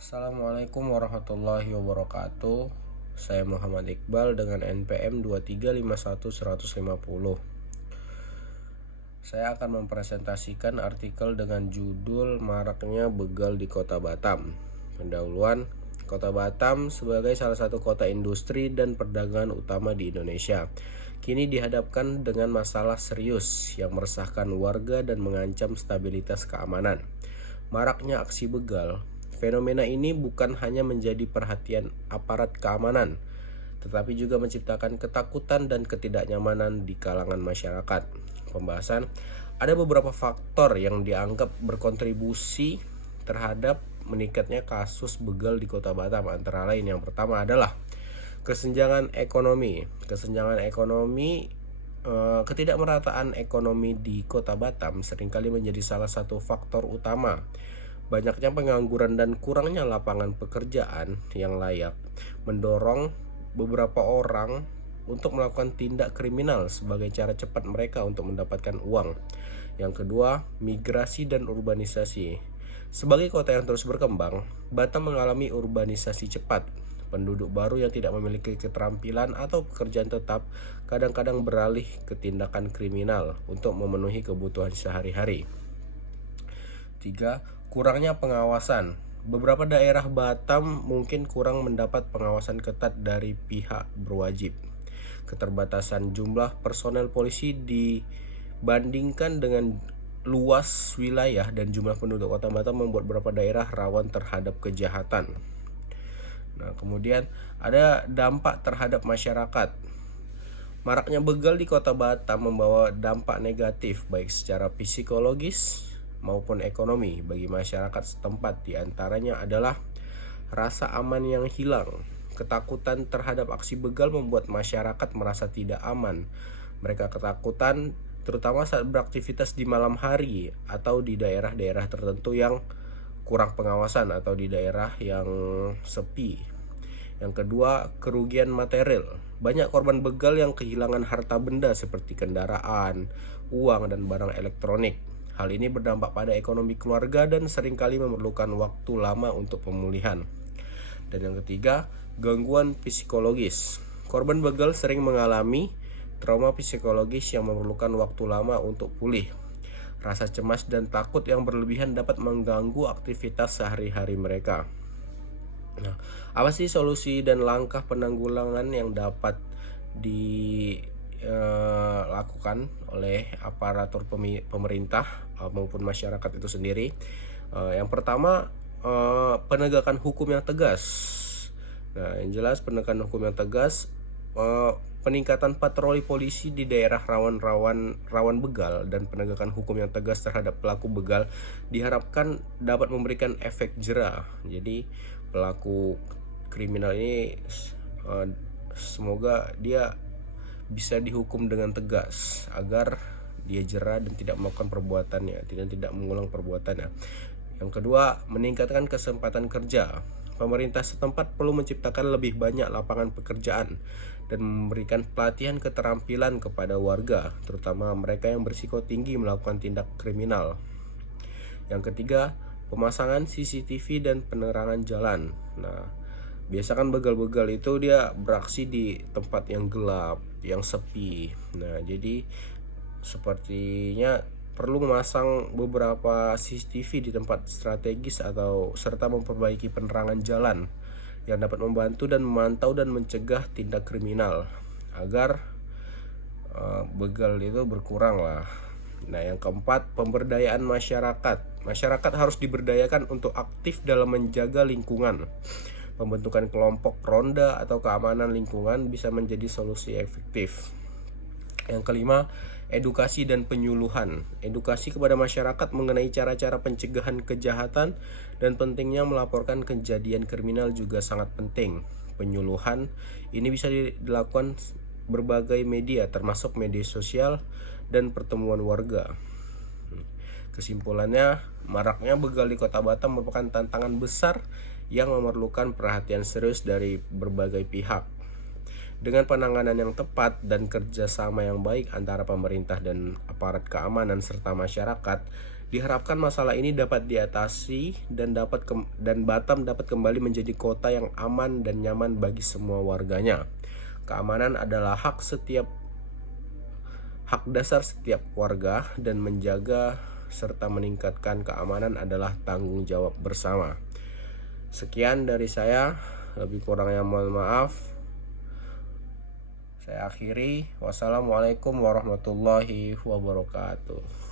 Assalamualaikum warahmatullahi wabarakatuh. Saya Muhammad Iqbal dengan NPM 2351150. Saya akan mempresentasikan artikel dengan judul Maraknya Begal di Kota Batam. Pendahuluan, Kota Batam sebagai salah satu kota industri dan perdagangan utama di Indonesia, kini dihadapkan dengan masalah serius yang meresahkan warga dan mengancam stabilitas keamanan. Maraknya aksi begal. Fenomena ini bukan hanya menjadi perhatian aparat keamanan, tetapi juga menciptakan ketakutan dan ketidaknyamanan di kalangan masyarakat. Pembahasan, ada beberapa faktor yang dianggap berkontribusi terhadap meningkatnya kasus begal di Kota Batam. Antara lain, yang pertama adalah kesenjangan ekonomi. Ketidakmerataan ekonomi di Kota Batam seringkali menjadi salah satu faktor utama. Banyaknya pengangguran dan kurangnya lapangan pekerjaan yang layak mendorong beberapa orang untuk melakukan tindak kriminal sebagai cara cepat mereka untuk mendapatkan uang. Yang kedua, migrasi dan urbanisasi. Sebagai kota yang terus berkembang, Batam mengalami urbanisasi cepat. Penduduk baru yang tidak memiliki keterampilan atau pekerjaan tetap kadang-kadang beralih ke tindakan kriminal untuk memenuhi kebutuhan sehari-hari. 3. Kurangnya pengawasan. Beberapa daerah Batam mungkin kurang mendapat pengawasan ketat dari pihak berwajib. Keterbatasan jumlah personel polisi dibandingkan dengan luas wilayah dan jumlah penduduk Kota Batam membuat beberapa daerah rawan terhadap kejahatan. Nah, kemudian ada dampak terhadap masyarakat. Maraknya begal di Kota Batam membawa dampak negatif baik secara psikologis maupun ekonomi bagi masyarakat setempat. Di antaranya adalah rasa aman yang hilang. Ketakutan terhadap aksi begal membuat masyarakat merasa tidak aman. Mereka ketakutan terutama saat beraktivitas di malam hari atau di daerah-daerah tertentu yang kurang pengawasan atau di daerah yang sepi. Yang kedua, kerugian material. Banyak korban begal yang kehilangan harta benda seperti kendaraan, uang, dan barang elektronik. Hal ini berdampak pada ekonomi keluarga dan seringkali memerlukan waktu lama untuk pemulihan. Dan yang ketiga, gangguan psikologis. Korban begal sering mengalami trauma psikologis yang memerlukan waktu lama untuk pulih. Rasa cemas dan takut yang berlebihan dapat mengganggu aktivitas sehari-hari mereka. Nah, apa sih solusi dan langkah penanggulangan yang dapat dilakukan oleh aparatur pemerintah maupun masyarakat itu sendiri? Yang pertama, penegakan hukum yang tegas. Nah, yang jelas penegakan hukum yang tegas, peningkatan patroli polisi di daerah rawan begal dan penegakan hukum yang tegas terhadap pelaku begal diharapkan dapat memberikan efek jera. Jadi pelaku kriminal ini semoga dia bisa dihukum dengan tegas agar dia jera dan tidak melakukan perbuatannya, tidak mengulang perbuatannya. Yang kedua, meningkatkan kesempatan kerja. Pemerintah setempat perlu menciptakan lebih banyak lapangan pekerjaan dan memberikan pelatihan keterampilan kepada warga, terutama mereka yang berisiko tinggi melakukan tindak kriminal. Yang ketiga, pemasangan CCTV dan penerangan jalan. Nah, biasa kan begal-begal itu dia beraksi di tempat yang gelap, yang sepi. Nah, jadi sepertinya perlu memasang beberapa CCTV di tempat strategis atau serta memperbaiki penerangan jalan yang dapat membantu dan memantau dan mencegah tindak kriminal agar begal itu berkurang lah. Nah, yang keempat, pemberdayaan masyarakat. Masyarakat harus diberdayakan untuk aktif dalam menjaga lingkungan. Pembentukan kelompok ronda atau keamanan lingkungan bisa menjadi solusi efektif. Yang kelima, edukasi dan penyuluhan. Edukasi kepada masyarakat mengenai cara-cara pencegahan kejahatan dan pentingnya melaporkan kejadian kriminal juga sangat penting. Penyuluhan ini bisa dilakukan berbagai media termasuk media sosial dan pertemuan warga. Kesimpulannya, maraknya begal di Kota Batam merupakan tantangan besar yang memerlukan perhatian serius dari berbagai pihak. Dengan penanganan yang tepat dan kerjasama yang baik antara pemerintah dan aparat keamanan serta masyarakat, Diharapkan masalah ini dapat diatasi dan Batam dapat kembali menjadi kota yang aman dan nyaman bagi semua warganya. Keamanan adalah hak dasar setiap warga, dan menjaga serta meningkatkan keamanan adalah tanggung jawab bersama. Sekian dari saya, lebih kurangnya mohon maaf. Saya akhiri. Wassalamualaikum warahmatullahi wabarakatuh.